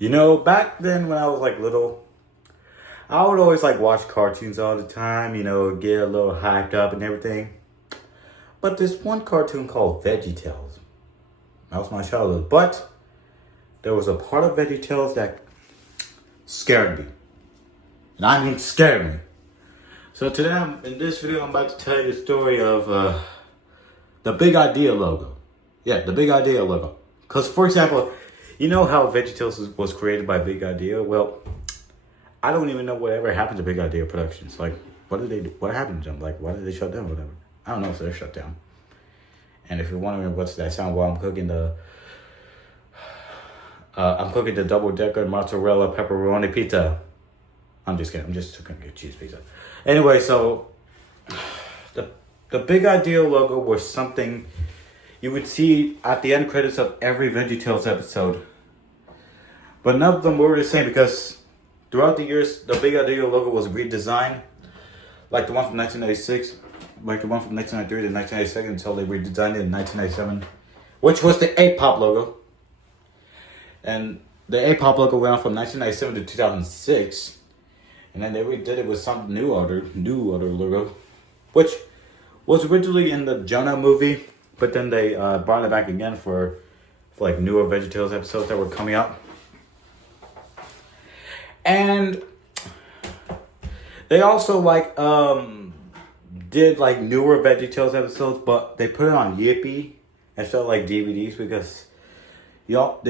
You know, back then when I was like little, I would always like watch cartoons all the time, get a little hyped up and everything. But this one cartoon called VeggieTales, that was my childhood. But there was a part of VeggieTales that scared me. And I mean scared me. So today, in this video, I'm about to tell you the story of the Big Idea logo. Yeah, the Big Idea logo. Because, for example, you know how VeggieTales was created by Big Idea? Well, I don't even know whatever happened to Big Idea Productions. Like, what did they do? What happened to them? Like, why did they shut down or whatever? I don't know if they're shut down. And if you're wondering what's that sound while I'm cooking the double-decker mozzarella pepperoni pizza. I'm just kidding. I'm just cooking a cheese pizza. Anyway, so the Big Idea logo was something you would see at the end credits of every VeggieTales episode. But none of them were the same because throughout the years, the Big Idea logo was redesigned. Like the one from 1996, like the one from 1993 to 1996 until they redesigned it in 1997, which was the A-Pop logo. And the A-Pop logo went on from 1997 to 2006. And then they redid it with some new other logo, which was originally in the Jonah movie, but then they brought it back again for like newer VeggieTales episodes that were coming out. And they also did like newer VeggieTales episodes, but they put it on Yippee instead of like DVDs because you all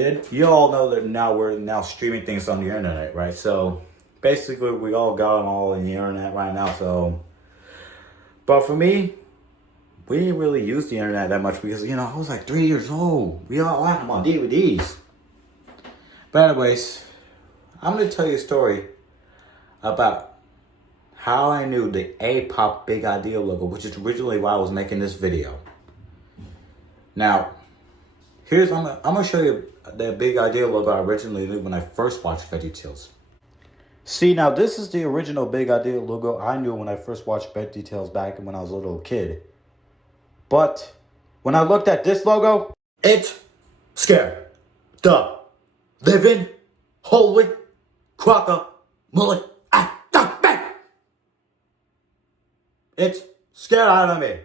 know that we're now streaming things on the internet, right? So basically, we all got them all on the internet right now. So, but for me, we didn't really use the internet that much because I was like 3 years old. We all had them on DVDs. But anyways, I'm gonna tell you a story about how I knew the A-Pop Big Idea logo, which is originally why I was making this video. Now, I'm gonna show you the Big Idea logo I originally knew when I first watched VeggieTales. See, now this is the original Big Idea logo I knew when I first watched VeggieTales back when I was a little kid. But when I looked at this logo, it scared the living holy crocker mullet out of me. It scared out of me.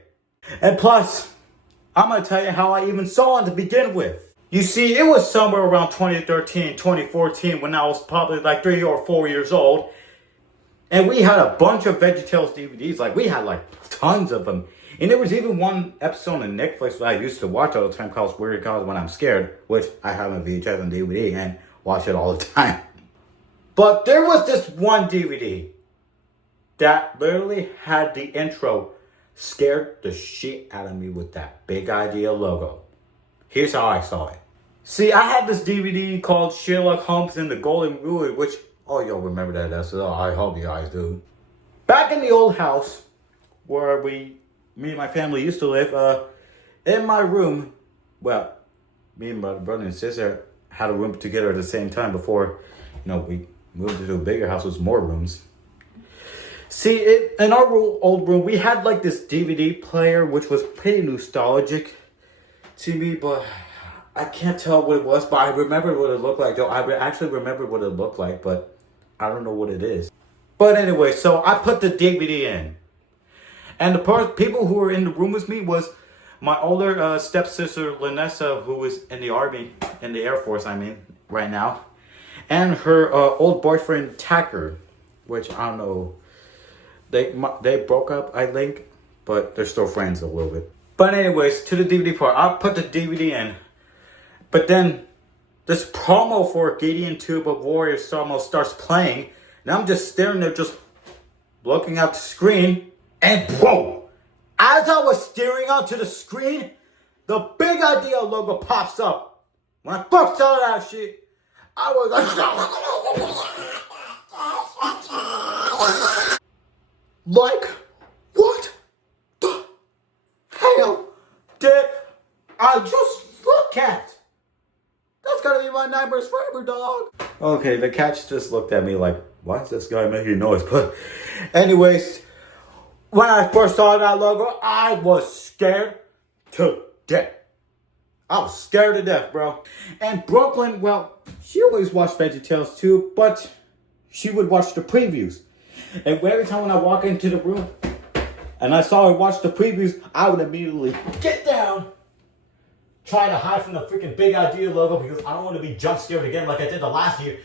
And plus, I'm going to tell you how I even saw it to begin with. You see, it was somewhere around 2013, 2014 when I was probably like 3 or 4 years old. And we had a bunch of VeggieTales DVDs. Like, we had like tons of them. And there was even one episode on Netflix that I used to watch all the time called Weird Cause When I'm Scared, which I have on VHS and DVD and watch it all the time. But there was this one DVD that literally had the intro scared the shit out of me with that Big Idea logo. Here's how I saw it. See, I had this DVD called Sherlock Holmes and the Golden Rule, which, y'all remember that episode. I hope you guys do. Back in the old house where me and my family used to live, in my room, well, me and my brother and sister had a room together at the same time before, we moved into a bigger house with more rooms. See, in our old room, we had like this DVD player, which was pretty nostalgic to me, but I can't tell what it was, but I remember what it looked like. Though I actually remember what it looked like, but I don't know what it is. But anyway, so I put the DVD in. And the people who were in the room with me was my older stepsister, Lanessa, who was in the Army, in the Air Force, right now. And her old boyfriend, Tacker, which I don't know. They broke up, I think, but they're still friends a little bit. But anyways, to the DVD part, I put the DVD in. But then this promo for Gideon Tube of Warriors almost starts playing. And I'm just staring there, just looking at the screen. And whoa! As I was staring out to the screen, the Big Idea logo pops up. When I first saw that shit, I was like, what the hell did I just look at? That's gotta be my nightmares forever, dog. Okay, the cat just looked at me like, why is this guy making noise? But anyways, when I first saw that logo, I was scared to death. I was scared to death, bro. And Brooklyn, well, she always watched VeggieTales too, but she would watch the previews. And every time when I walk into the room and I saw her watch the previews, I would immediately get down, try to hide from the freaking Big Idea logo because I don't want to be jump scared again like I did the last year.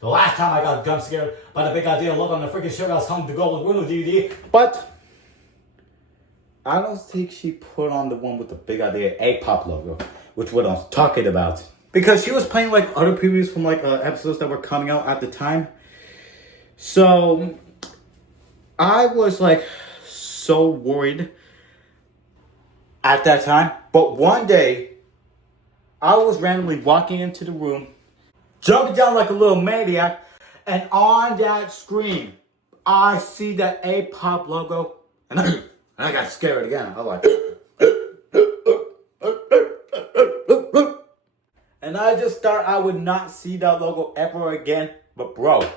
The last time I got jump scared by the Big Idea logo on the freaking shirt I was hung to go with Windows DVD. But I don't think she put on the one with the Big Idea A-pop logo, which what I'm talking about. Because she was playing like other previews from like episodes that were coming out at the time. So I was like so worried at that time. But one day, I was randomly walking into the room, jumping down like a little maniac, and on that screen, I see that A-pop logo, and I got scared again. I was like, and I just thought I would not see that logo ever again. But bro,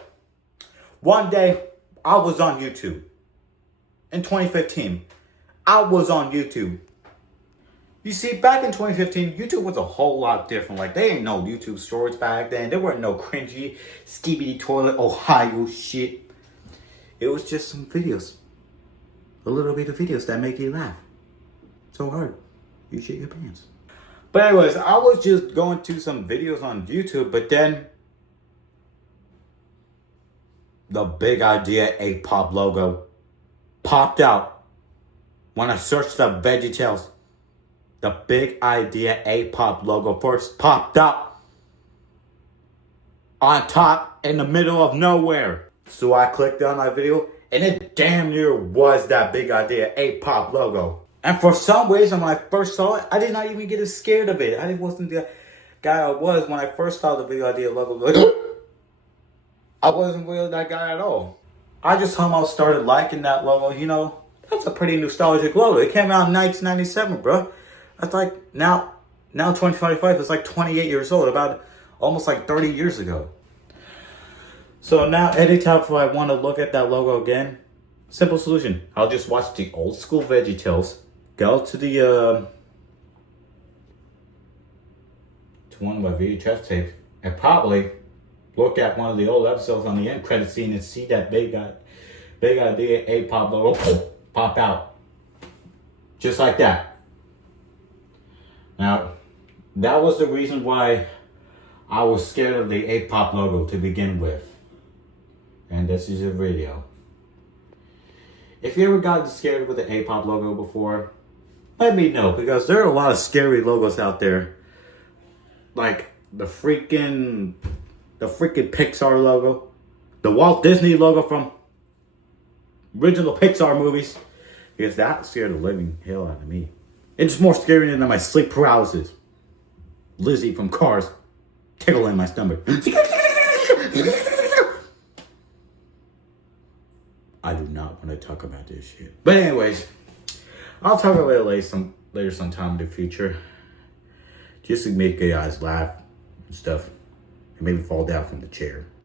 one day I was on YouTube. In 2015, I was on YouTube. You see, back in 2015, YouTube was a whole lot different. Like, they ain't no YouTube shorts back then. There weren't no cringy, skibidi toilet, Ohio shit. It was just some videos. A little bit of videos that make you laugh. So hard. You shit your pants. But anyways, I was just going to some videos on YouTube, but then the Big Idea A-pop logo popped out when I searched up VeggieTales. The Big Idea A-pop logo first popped up on top in the middle of nowhere. So I clicked on my video and it damn near was that Big Idea A-pop logo. And for some reason when I first saw it, I did not even get as scared of it. I wasn't the guy I was when I first saw the Big Idea logo. Like, I wasn't really that guy at all. I just somehow started liking that logo. You know, that's a pretty nostalgic logo. It came out in 1997, bro. That's like, now 2025, it's like 28 years old. About almost like 30 years ago. So now anytime if I want to look at that logo again, simple solution. I'll just watch the old school VeggieTales. Go to the, to one of my VHS tapes. And probably look at one of the old episodes on the end credit scene and see that Big Idea A-pop logo pop out. Just like that. Now, that was the reason why I was scared of the A-pop logo to begin with. And this is a video. If you ever got scared with the A-pop logo before, let me know. Because there are a lot of scary logos out there. Like the freaking Pixar logo. The Walt Disney logo from original Pixar movies. Because that scared the living hell out of me. It's more scary than my sleep paralysis. Lizzie from Cars tickling my stomach. I do not want to talk about this shit. But anyways, I'll talk about it later sometime in the future. Just to make you guys laugh and stuff. And maybe fall down from the chair.